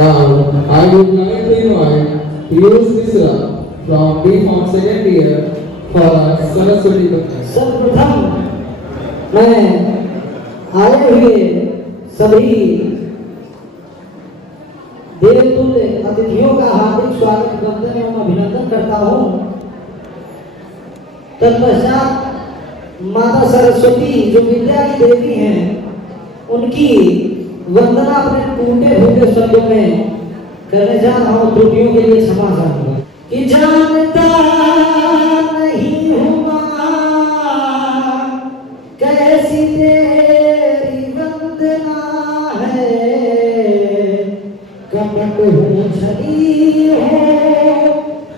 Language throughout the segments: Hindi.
Now, I would like to invite Piyush Misra from B.Pharm second year for a Saraswati Bhakti. सर्वप्रथम मैं आए हुए सभी देवतुल्य अतिथियों का हार्दिक स्वागत वंदन एवं अभिनंदन करता हूँ। तत्पश्चात माता सरस्वती जो विद्या की देवी हैं उनकी वंदना अपने टूटे फूटे शब्दों में करने जा रहा हूँ। त्रुटियों के लिए क्षमा चाहूंगा कि जानता नहीं हूँ कैसी तेरी वंदना है, कपट हूँ छली हूँ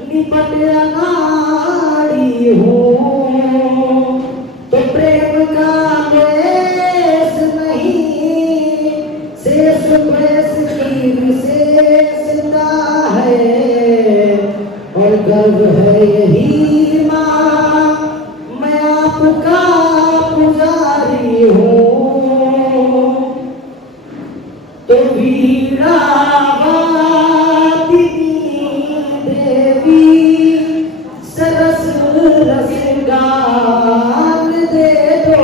निपट अनाड़ी हूँ, तो प्रेम का देश नहीं शेष प्रेस की विशेषता है, और गर्व है यही माँ मैं आपका पुजारी हूँ। तो वीणा देवी सरस रस गान दे दो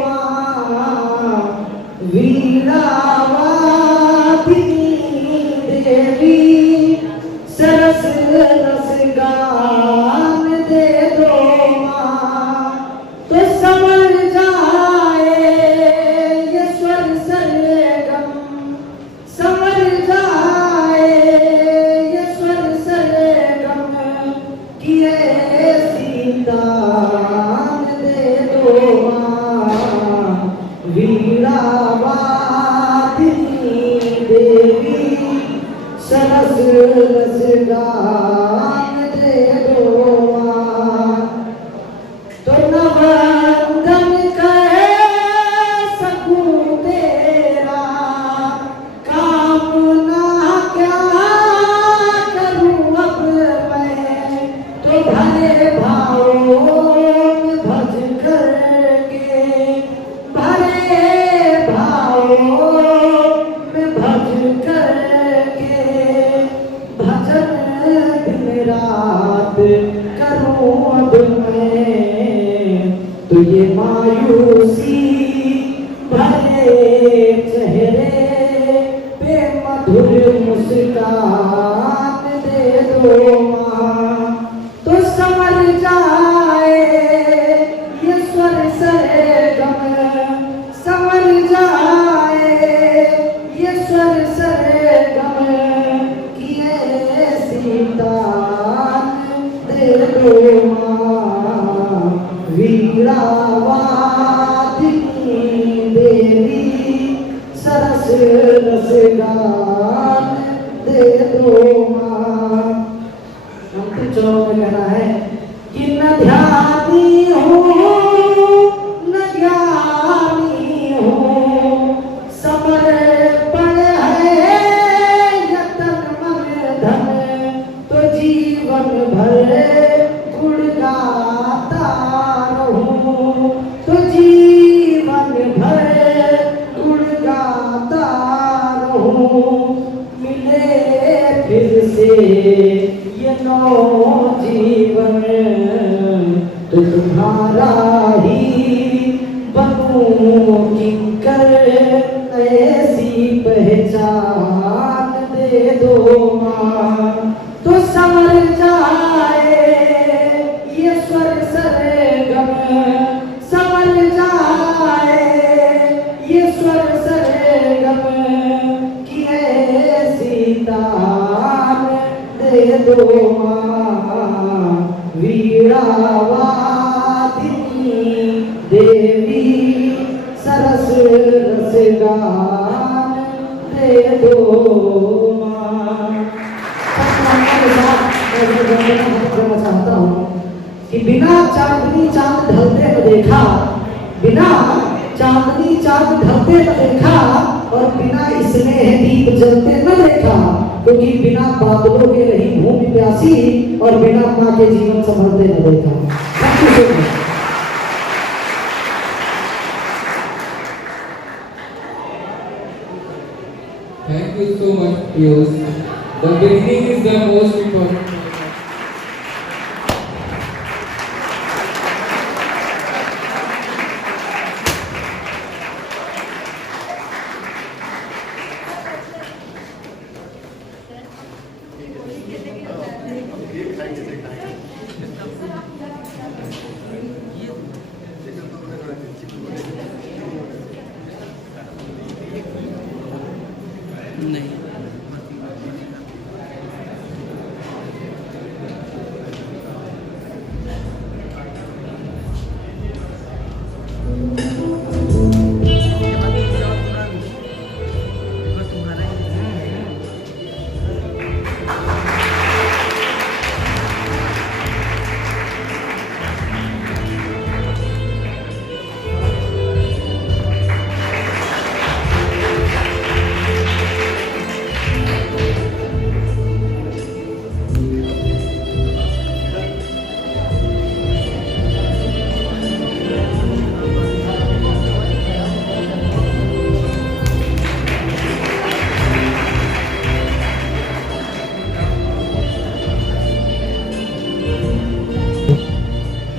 माँ, वीणा देवी सरस रस गान दे दो माँ, तो समझ जाए ये स्वर सरगम, समझ जाए ये स्वर सरगम, किए सीतान दे दो माँ, वीणा देवी सरस रस गान दे दो माँ, तो नवंदन कह सकूं तेरा कामना क्या करूं अब मैं, तो भरे भावों में भज करके, भरे भावों में भज करके भजन दिन रात करूं अब मैं, तो ये मायूसी भरे चेहरे पे मधुर मुस्कान दे दो माँ, तो समझ जाए ये स्वर सरगम, समझ जाए ये स्वर सरगम, किए सीतान दे दो माँ, वीणा देवी सरस रस गान दे दो माँ। अंतिम चरण में कहना है कि न ध्यानी हूँ न ज्ञानी हूँ, समर्पण है यतन मन धन, तो जीवन भर गुण गाता रहूं, तो जीवन भर गुण गाता रहूं, मिले फिर से ये नौ जीवन, तो तुम्हारा ही बनूं किंकर, ऐसी पहचान दे दो माँ, तो समझ जाए ये स्वर सरगम, समझ जाए ये स्वर सरगम, कि ऐसी तान दे दो माँ, वीणा देवी सरस रस गान दे दो माँ। मैं चाहता हूँ कि बिना चांदनी चांद ढलते न देखा, बिना चांदनी चांद ढलते न देखा, और बिना स्नेह दीप जलते न देखा, क्योंकि बिना बादलों के रही भूमि प्यासी, और बिना माँ के जीवन संभलते न देखा। Thank you so much, Piyush. The beginning is the most important.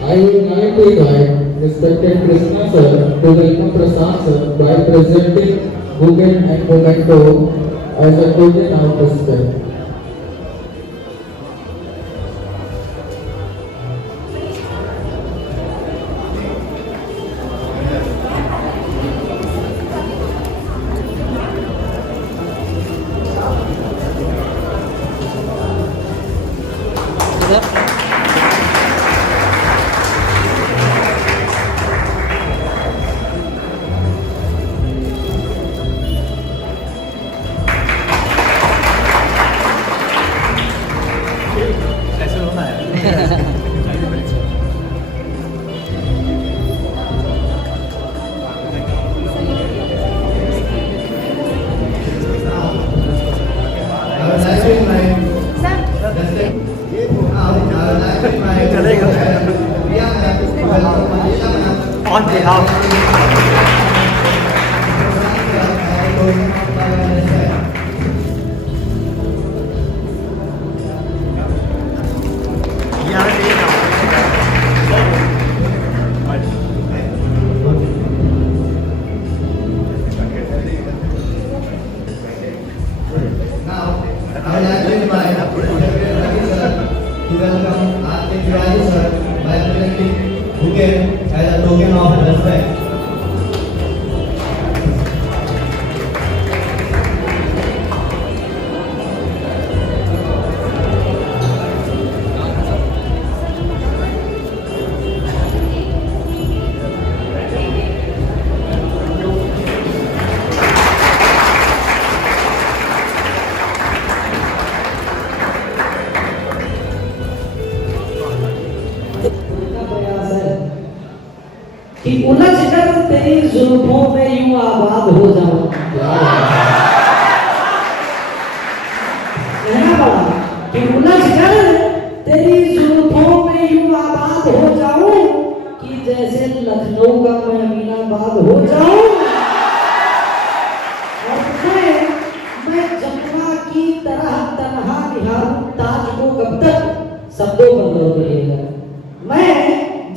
I would like to invite respected Krishna sir to welcome Prasad sir by presenting bouquet and memento as a token of respect. On behalf as a token of respect. कि उलझ कर तेरी जुल्फों में यूं आबाद हो जाऊं। कहना पड़ा कि उलझ कर तेरी जुल्फों में यूं आबाद हो जाऊं कि जैसे लखनऊ का मैं अमीनाबाद हो जाऊं। और मैं जमुना की तरह तन्हा निहारूं ताज को कब तक, शब्दों पर गौर करिएगा। मैं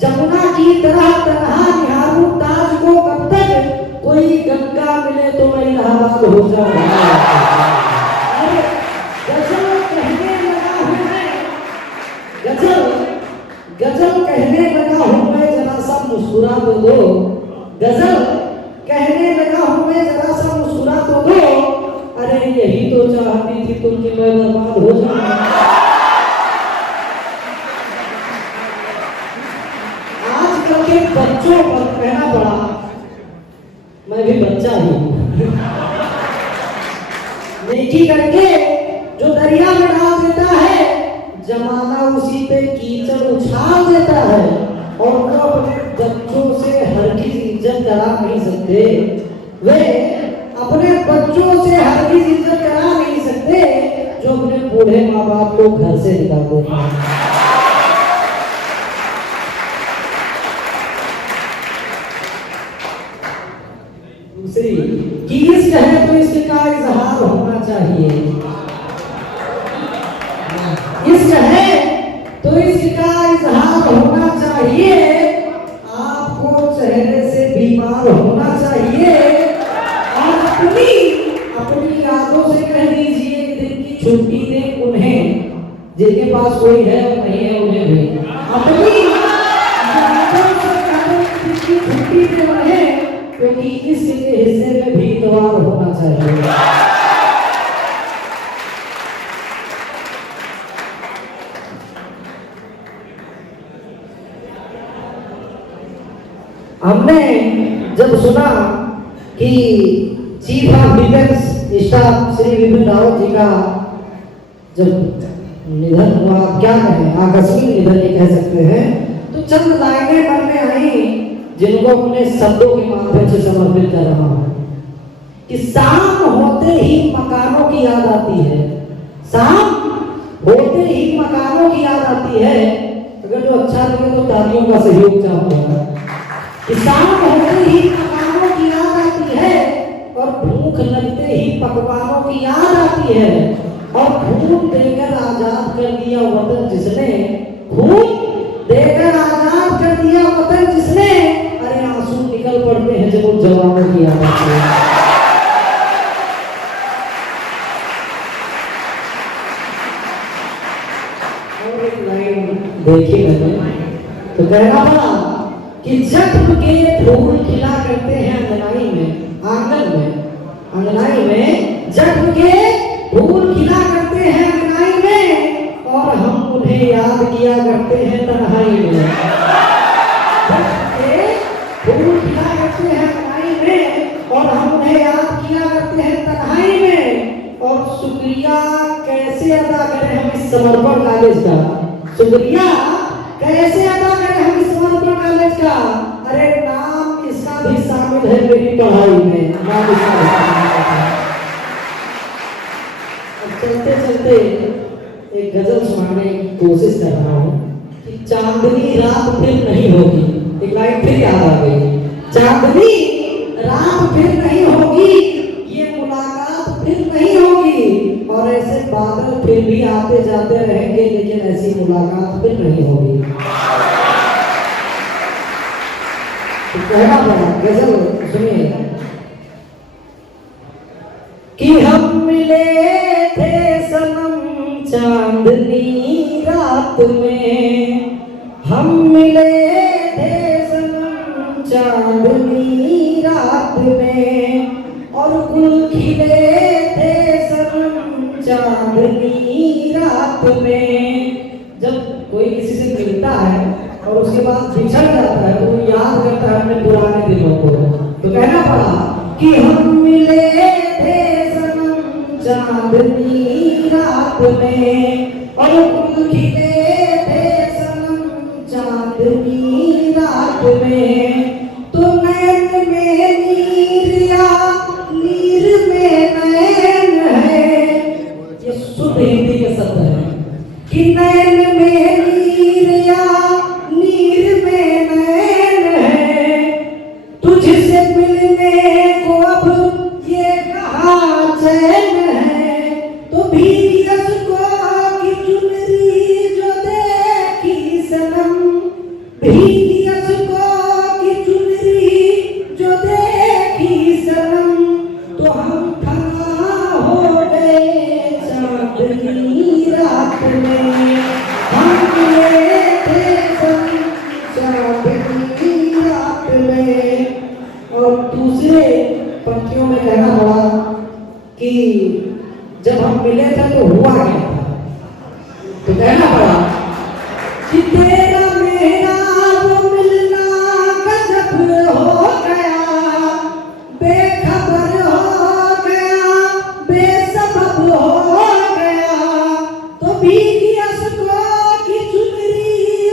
जमुना की तरह तन्हा निहारूं ताज को कब तक, कोई गंगा मिले तो मैं इलाहाबाद हो जाऊं। गजल कहने लगा हूं मैं, गजल कहने लगा हूं मैं, जरा सा मुस्कुरा तो दो। गजल कहने लगा हूं मैं, जरा सा मुस्कुरा तो दो। अरे यही तो चाहती थी तुम कि मैं बर्बाद हो जाऊं। के बच्चों पर कहना पड़ा, मैं भी बच्चा ही हूं। नेकी करके जो दरिया में डाल देता है, जमाना उसी पे कीचड़ उछाल देता है। और वो अपने बच्चों से हरगिज इज्जत करा नहीं सकते, वे अपने बच्चों से हरगिज इज्जत करा नहीं सकते जो अपने बूढ़े माँ बाप को घर से निकाल देते हैं। दूसरी कि इश्क है तो इश्क का इजहार होना चाहिए, इश्क है तो इश्क का इजहार होना चाहिए, आपको चेहरे से बीमार होना चाहिए, और अपनी यादों से कह दीजिए कि दिन की छुट्टी दें उन्हें जिनके पास कोई है और नहीं है उन्हें भी, अपनी यादों से कह दो कि दिन की छुट्टी दें उन्हें, क्योंकि इसके हिस्से में भी इतवार होना चाहिए। हमने जब सुना कि chief of defence staff Shri Vipin Rawat ji का जब निधन हुआ, क्या कहें आकस्मिक निधन ही कह सकते हैं, तो चंद लाइनें मन में आई जिनको अपने शब्दों के माध्यम से समर्पित कर रहा हूं कि शाम होते ही मकानों की याद आती है, शाम होते ही मकानों की याद आती है। अगर जो अच्छा लगे तो तालियों का सहयोग चाहूंगा कि शाम होते ही मकानों की याद आती है और भूख लगते ही पकवानों की याद आती है, और खून देकर आजाद कर दिया वतन जिसने, खून देकर आजाद कर दिया वतन जिसने, अरे आंसू निकल पड़ते हैं जब उन जवानों की याद आती है। और एक लाइन देखिए मैंने तो कहना था कि जख्म के फूल खिला करते हैं अंगनाई में, आंगन में, अंगनाई में जख्म के फूल खिला करते हैं अंगनाई में, और हम उन्हें याद किया करते हैं तन्हाई में। जख्म के फूल खिला करते हैं अंगनाई में और हम उन्हें याद किया करते हैं तन्हाई में। और शुक्रिया कैसे अदा करें हम इस समर्पण कॉलेज का, शुक्रिया कैसे अदा करें हम इस समर्पण कॉलेज का। अरे नाम इसका भी शामिल है मेरी पढ़ाई में, नाम इसका भी शामिल है। अब चलते चलते एक गजल सुनाने की कोशिश कर रहा हूँ कि चांदनी रात फिर नहीं होगी, एक लाइन फिर याद आ गई, चांदनी रात फिर नहीं होगी, ये मुलाकात फिर नहीं होगी, और ऐसे बादल फिर भी आते जाते रहेंगे, लेकिन ऐसी मुलाकात फिर नहीं होगी। तो कहना पड़ा गजल सुनिए कि हम मिले थे सनम चांदनी रात में, हम मिले थे सनम चांदनी रात में, और गुल खिले थे सनम चांदनी रात में। जब कोई किसी से मिलता है और उसके बाद बिछड़ जाता है तो वो याद करता है अपने पुराने दिनों को, तो कहना पड़ा कि हम मिले थे सनम चांदनी रात में, और गुल खिले थे सनम चांदनी रात में, तो नैन में नीर या नीर में नैन है, ये शुद्ध हिंदी के शब्द है कि नैन में नीर या नीर में नैन है, तुझसे मिलने को अब ये कहाँ चैन है, तो भीगी अश्कों की चुनरी जो देखी सनम, भीगी अश्कों की चुनरी जो देखी सनम, तो हम फना हो गए चांदनी रात में, हम मिले थे सनम चांदनी रात में। और दूसरे पंक्तियों में कहना पड़ा कि जब हम मिले थे तो हुआ क्या था, तो कहना पड़ा कि तेरा मेरा वो मिलना गजब हो गया, बेखबर हो गया, बेसबब हो गया, तो भीगी अश्कों की चुनरी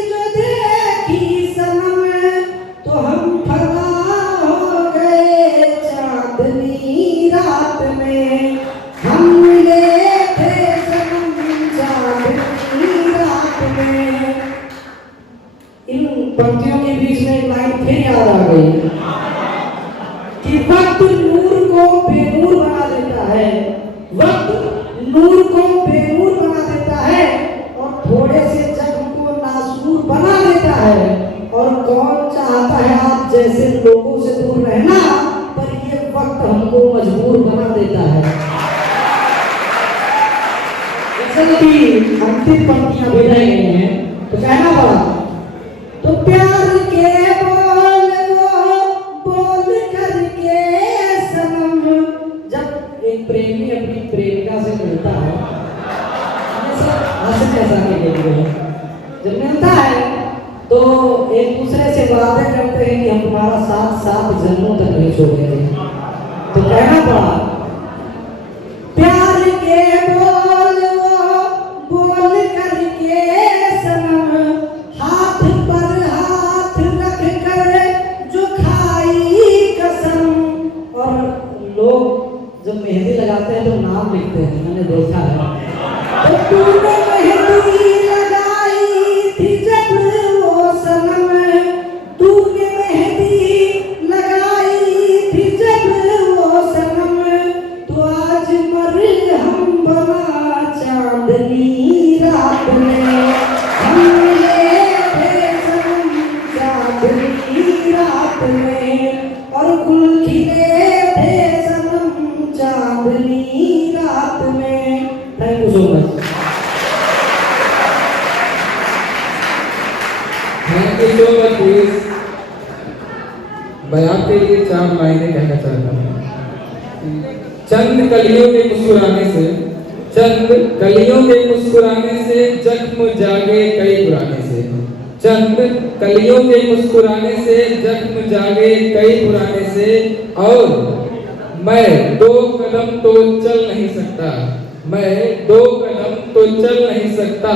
जो देखी सनम, तो हम फना हो गए चांदनी रात में, हम मिले थे सनम चांदनी रात में। इन पंक्तियों के बीच में एक लाइन फिर याद आ गई कि वक्त नूर को की अंतिम पंक्तियां भी रह गई हैं, तो कहना पड़ा तो प्यार के बोल करके सनम। जब एक प्रेमी अपनी प्रेमिका से मिलता है, ये सब हंसने हंसाने के लिए है। जब मिलता है तो एक दूसरे से वादे करते हैं कि हम तुम्हारा साथ 7 जन्मों तक नहीं छोड़ेंगे। तो कहना पड़ा प्यार के बोल करके सनम, हाथ पर हाथ रख कर जो खाई कसम। और लोग जब मेहंदी लगाते हैं तो नाम लिखते हैं, मैंने देखा है। तो तूने मेहंदी लगाई थी जब वो सनम, तूने मेहंदी लगाई थी जब वो सनम, तो आज मरहम बना चांदनी रात में, हम मिले थे सनम चांदनी रात में, और गुल खिले थे सनम चांदनी रात में। Thank you so much. Thank you so much please. मैं आपके लिए 4 लाइनें कहना चाहता हूँ। चंद कलियों के मुस्कुराने से, चंद कलियों के मुस्कुराने से जख्म जागे कई पुराने से, चंद कलियों के मुस्कुराने से जख्म जागे कई पुराने से, और मैं 2 कदम तो चल नहीं सकता, मैं 2 कदम तो चल नहीं सकता,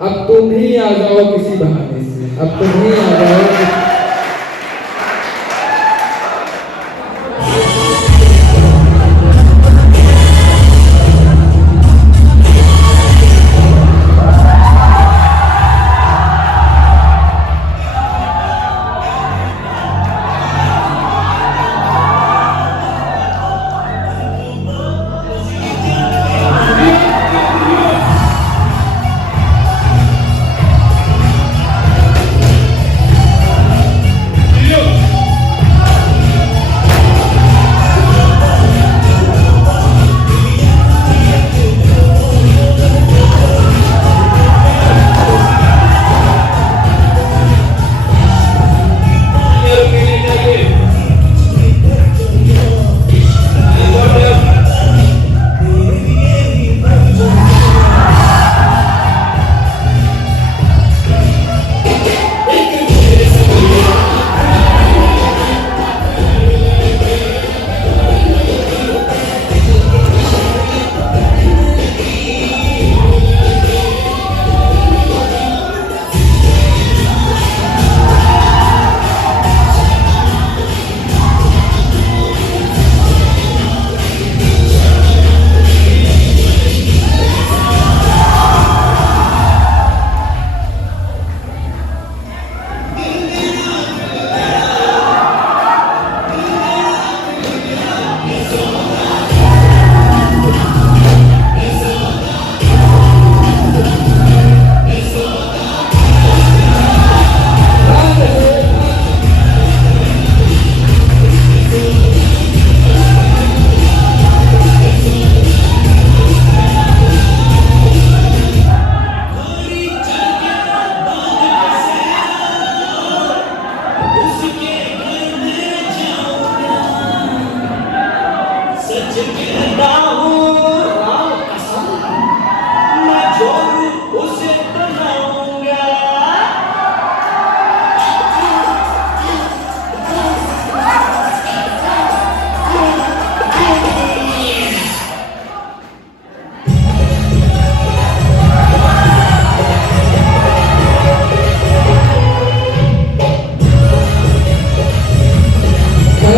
अब तुम भी आ जाओ किसी बहाने से, अब तुम भी आ जाओ।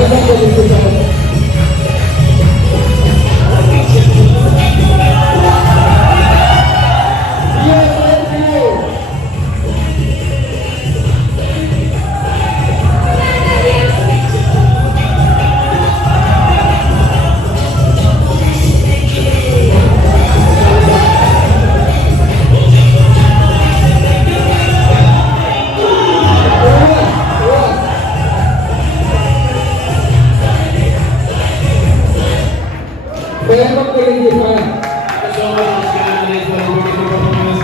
Thank you so much. Congratulations for a beautiful performance.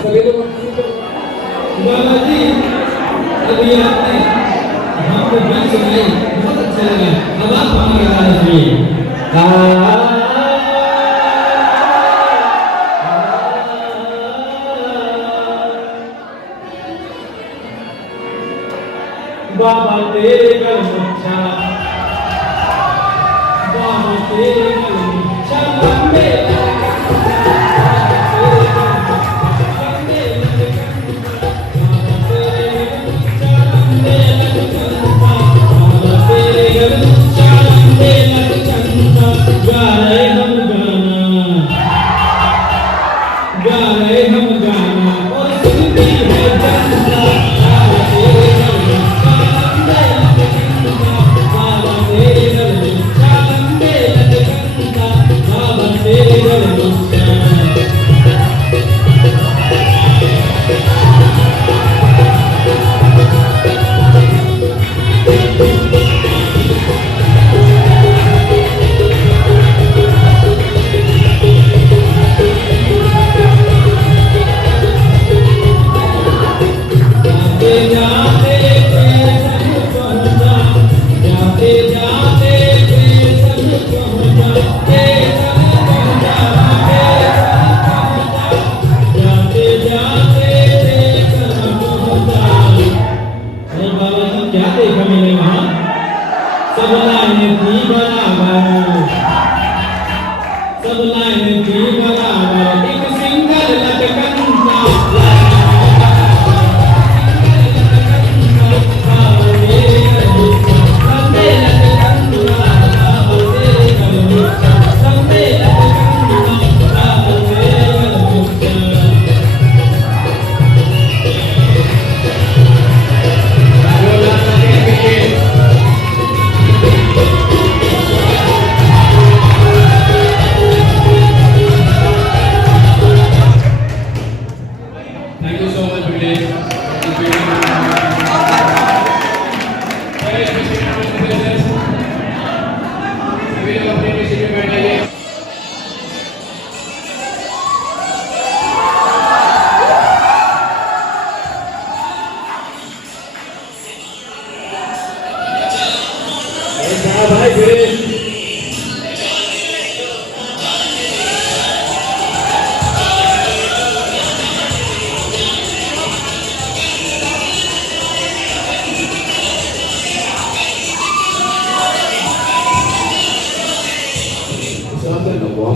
सभी लोग बाबा जी अभी आपने हमको गीत सुनाई बहुत अच्छा लगा। अब आप हमारे गाना सुनिए। बाबा तेरे घर बच्चा बाबा तेरे घर बच्चा लंबे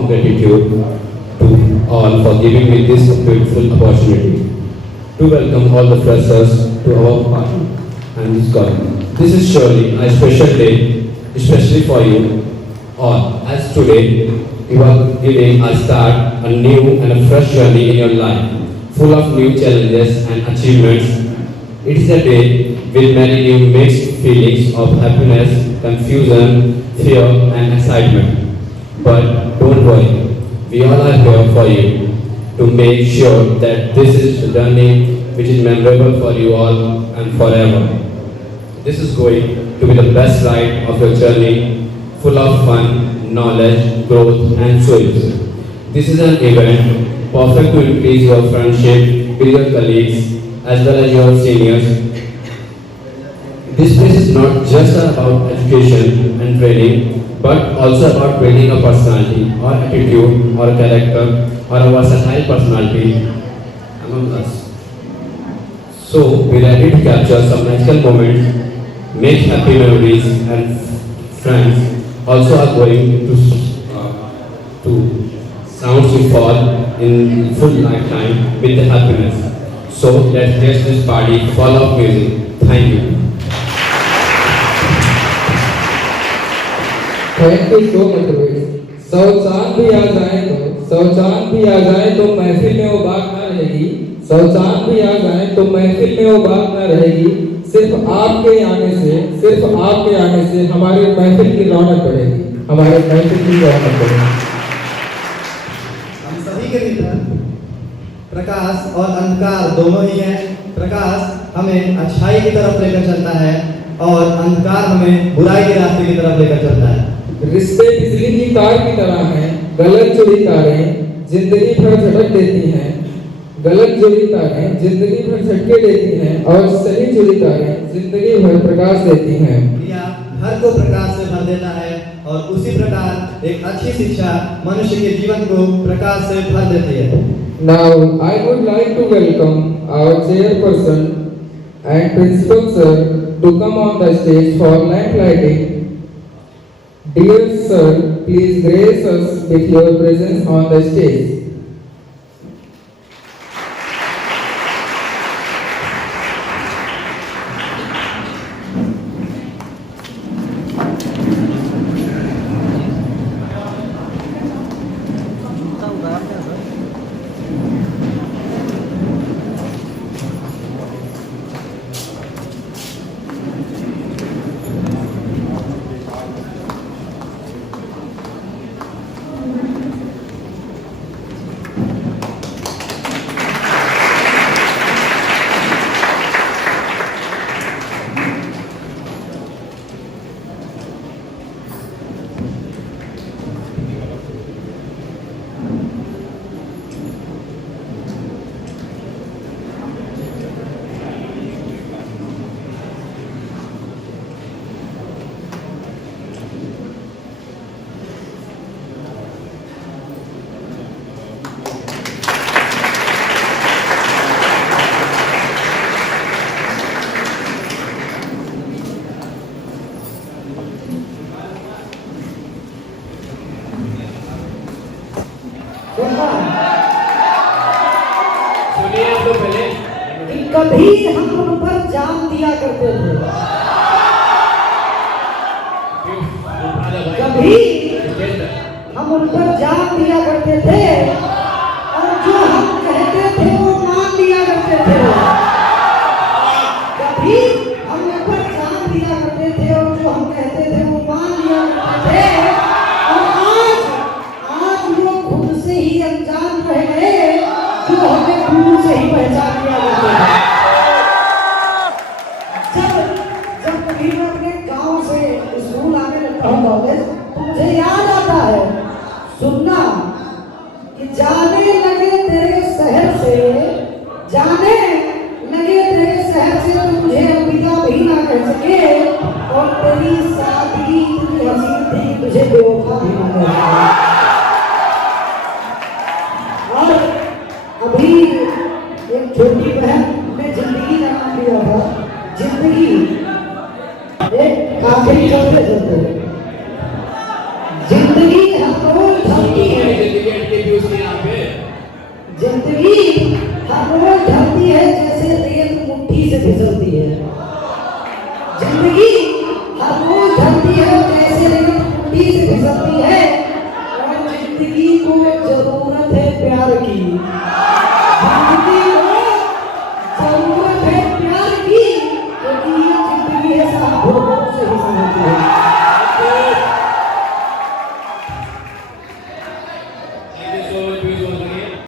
Gratitude to all for giving me this beautiful opportunity to welcome all the freshers to our party and this garden. This is surely a special day, especially for you all, as today you are giving a start, a new and a fresh journey in your life, full of new challenges and achievements. It is a day with many new mixed feelings of happiness, confusion, fear and excitement. But don't worry, we all are here for you to make sure that this is a journey which is memorable for you all and forever. This is going to be the best ride of your journey, full of fun, knowledge, growth and swims. This is an event perfect to increase your friendship with your colleagues as well as your seniors. This place is not just about education and training, but also about building a personality or attitude or character or a versatile personality among us. So be ready to capture some magical moments, make happy memories, and friends also are going to sounds you fall in full lifetime with the happiness. So let's get this party full of music. Thank you. Thank you so much Rohit. सौ चांद भी आ जाए तो महफिल में वो बात ना रहेगी। सौ चांद भी आ जाए तो महफिल में वो बात ना रहेगी। सिर्फ आपके आने से हमारे महफिल की रौनक बढ़ेगी, हमारे महफिल की रौनक बढ़ेगी। हम सभी के मित्र प्रकाश और अंधकार दोनों ही हैं। प्रकाश हमें अच्छाई की तरफ लेकर चलता है और अंधकार हमें बुराई के रास्ते की तरफ लेकर चलता है। रिश्ते बिजली की तार की तरह हैं, गलत जुड़ी तारें जिंदगी भर झटक देती हैं, गलत जुड़ी तारें जिंदगी भर झटके देती हैं और सही जुड़ी तारें जिंदगी भर प्रकाश देती हैं। दिया घर को प्रकाश से भर देता है और उसी प्रकार एक अच्छी शिक्षा मनुष्य के जीवन को प्रकाश से भर देती है। Now I would like to welcome our chairperson and principal sir to come on the stage for lamp lighting. Dear sir, please grace us with your presence on the stage. सुनिए आप लोग पहले कि कभी हम उन पर जान दिया करते थे, कभी हम उन पर जान दिया करते थे और जो हम कहते थे वो मान लिया करते थे। कभी हम उन पर जान दिया करते थे और जो हम कहते थे वो मान लिया करते थे। और आज वो खुद से ही अनजान रह गए जो हमें दूर से ही पहचान लिया करते थे। जब कभी मैं अपने गांव से स्कूल आने लगता हूँ कॉलेज, तो मुझे याद आता है सुनना कि जाने लगे तेरे शहर से, जाने